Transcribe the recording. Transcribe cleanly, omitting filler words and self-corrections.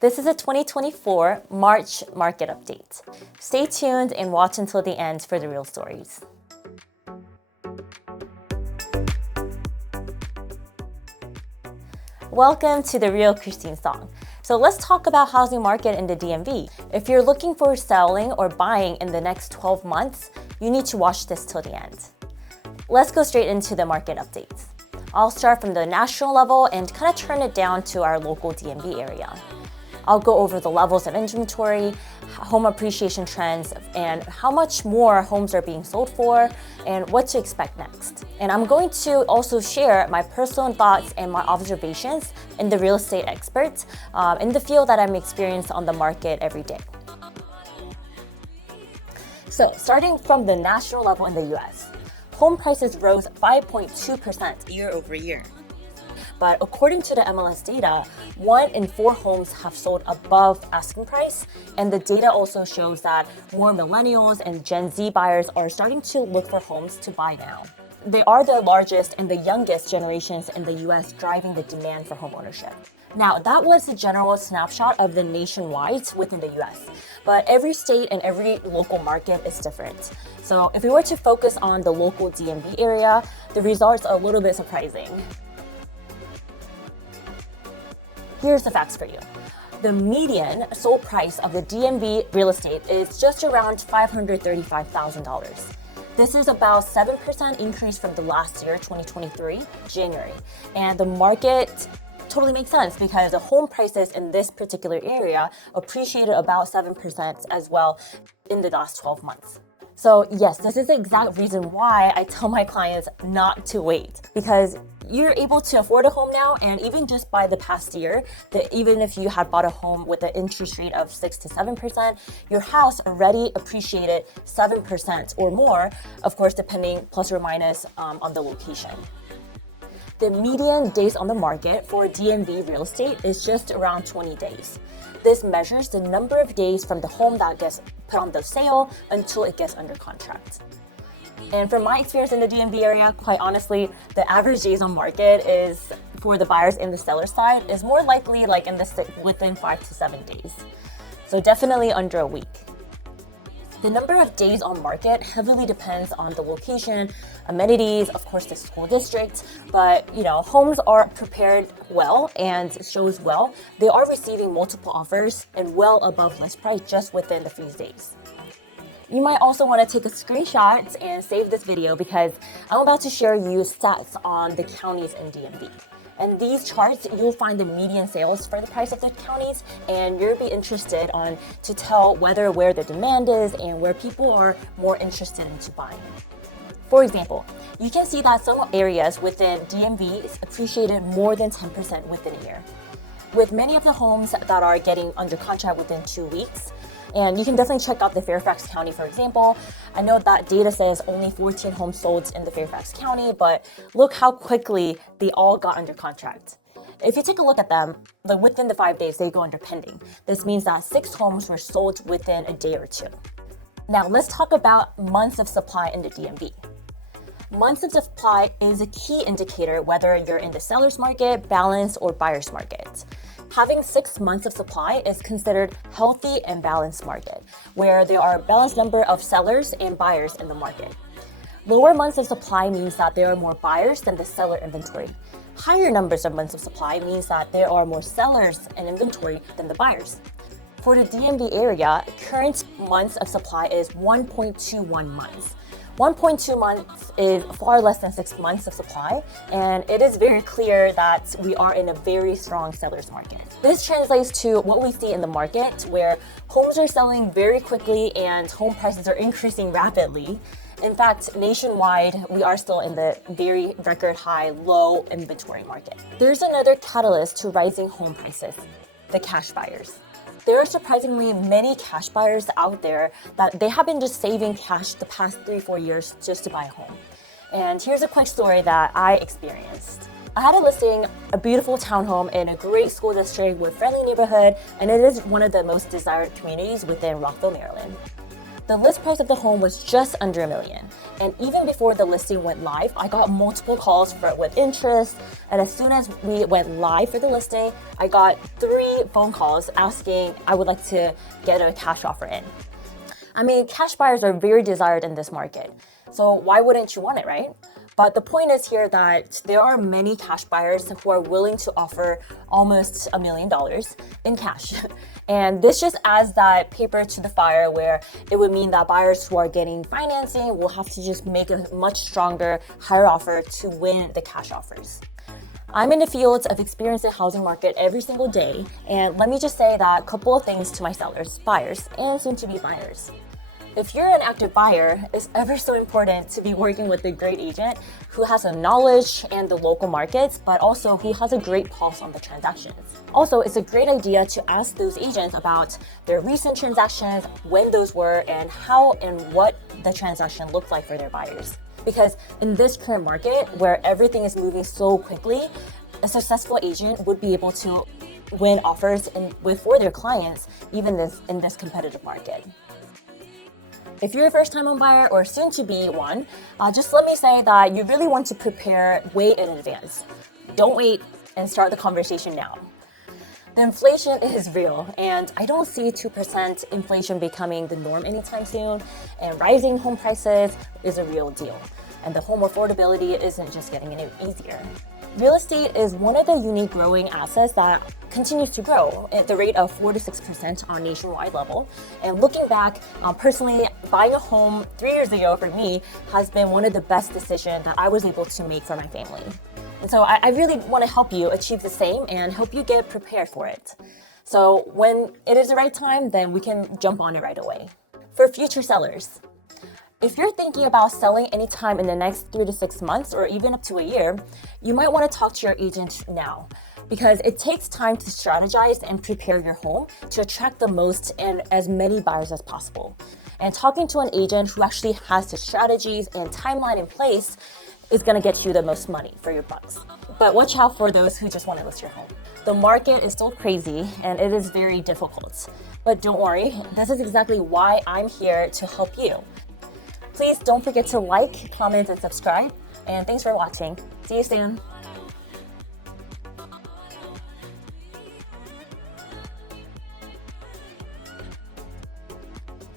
This is a 2024 March market update. Stay tuned and watch until the end for the real stories. Welcome to the Real Christine Song. So let's talk about housing market in the DMV. If you're looking for selling or buying in the next 12 months, you need to watch this till the end. Let's go straight into the market updates. I'll start from the national level and kind of turn it down to our local DMV area. I'll go over the levels of inventory, home appreciation trends, and how much more homes are being sold for, and what to expect next. And I'm going to also share my personal thoughts and my observations in the real estate experts in the field that I'm experienced on the market every day. So starting from the national level in the US, home prices rose 5.2% year over year. But according to the MLS data, 1 in 4 homes have sold above asking price, and the data also shows that more millennials and Gen Z buyers are starting to look for homes to buy now. They are the largest and the youngest generations in the US driving the demand for homeownership. Now, that was a general snapshot of the nationwide within the US, but every state and every local market is different. So if we were to focus on the local DMV area, the results are a little bit surprising. Here's the facts for you. The median sold price of the DMV real estate is just around $535,000. This is about 7% increase from the last year, 2023, January. And the market totally makes sense because the home prices in this particular area appreciated about 7% as well in the last 12 months. So yes, this is the exact reason why I tell my clients not to wait, because you're able to afford a home now, and even just by the past year, that even if you had bought a home with an interest rate of 6 to 7%, your house already appreciated 7% or more, of course, depending plus or minus on the location. The median days on the market for DMV real estate is just around 20 days. This measures the number of days from the home that gets put on the sale until it gets under contract. And from my experience in the DMV area, quite honestly, the average days on market is for the buyers in the seller side is more likely like within 5 to 7 days. So definitely under a week. The number of days on market heavily depends on the location, amenities, of course the school district, but homes are prepared well and shows well. They are receiving multiple offers and well above list price just within the few days. You might also want to take a screenshot and save this video because I'm about to share you stats on the counties in DMV. And these charts, you'll find the median sales for the price of the counties, and you'll be interested to tell where the demand is and where people are more interested into buying. For example, you can see that some areas within DMV is appreciated more than 10% within a year, with many of the homes that are getting under contract within 2 weeks. And you can definitely check out the Fairfax County, for example. I know that data says only 14 homes sold in the Fairfax County, but look how quickly they all got under contract. If you take a look at them, within the 5 days, they go under pending. This means that 6 homes were sold within a day or 2. Now, let's talk about months of supply in the DMV. Months of supply is a key indicator whether you're in the seller's market, balanced, or buyer's market. Having 6 months of supply is considered healthy and balanced market, where there are a balanced number of sellers and buyers in the market. Lower months of supply means that there are more buyers than the seller inventory. Higher numbers of months of supply means that there are more sellers and inventory than the buyers. For the DMV area, current months of supply is 1.21 months. 1.2 months is far less than 6 months of supply, and it is very clear that we are in a very strong seller's market. This translates to what we see in the market, where homes are selling very quickly and home prices are increasing rapidly. In fact, nationwide, we are still in the very record high, low inventory market. There's another catalyst to rising home prices, the cash buyers. There are surprisingly many cash buyers out there that they have been just saving cash the past 3-4 years just to buy a home. And here's a quick story that I experienced. I had a listing, a beautiful townhome in a great school district with friendly neighborhood, and it is one of the most desired communities within Rockville, Maryland. The list price of the home was just under $1 million. And even before the listing went live, I got multiple calls with interest. And as soon as we went live for the listing, I got 3 phone calls asking I would like to get a cash offer in. I mean, cash buyers are very desired in this market. So why wouldn't you want it, right? But the point is here that there are many cash buyers who are willing to offer almost $1 million in cash. And this just adds that paper to the fire where it would mean that buyers who are getting financing will have to just make a much stronger, higher offer to win the cash offers. I'm in the field of experiencing housing market every single day. And let me just say that a couple of things to my sellers, buyers, and soon-to-be buyers. If you're an active buyer, it's ever so important to be working with a great agent who has the knowledge and the local markets, but also who has a great pulse on the transactions. Also, it's a great idea to ask those agents about their recent transactions, when those were, and how and what the transaction looked like for their buyers. Because in this current market, where everything is moving so quickly, a successful agent would be able to win offers for their clients, even in this competitive market. If you're a first-time home buyer or soon-to-be one, just let me say that you really want to prepare way in advance. Don't wait and start the conversation now. The inflation is real, and I don't see 2% inflation becoming the norm anytime soon, and rising home prices is a real deal. And the home affordability isn't just getting any easier. Real estate is one of the unique growing assets that continues to grow at the rate of 4 to 6% on nationwide level. And looking back, personally, buying a home 3 years ago for me has been one of the best decisions that I was able to make for my family. And so I really want to help you achieve the same and help you get prepared for it. So when it is the right time, then we can jump on it right away. For future sellers, if you're thinking about selling anytime in the next 3 to 6 months or even up to a year, you might want to talk to your agent now because it takes time to strategize and prepare your home to attract the most and as many buyers as possible. And talking to an agent who actually has the strategies and timeline in place is going to get you the most money for your bucks. But watch out for those who just want to list your home. The market is still crazy and it is very difficult. But don't worry, this is exactly why I'm here to help you. Please don't forget to like, comment, and subscribe. And thanks for watching. See you soon.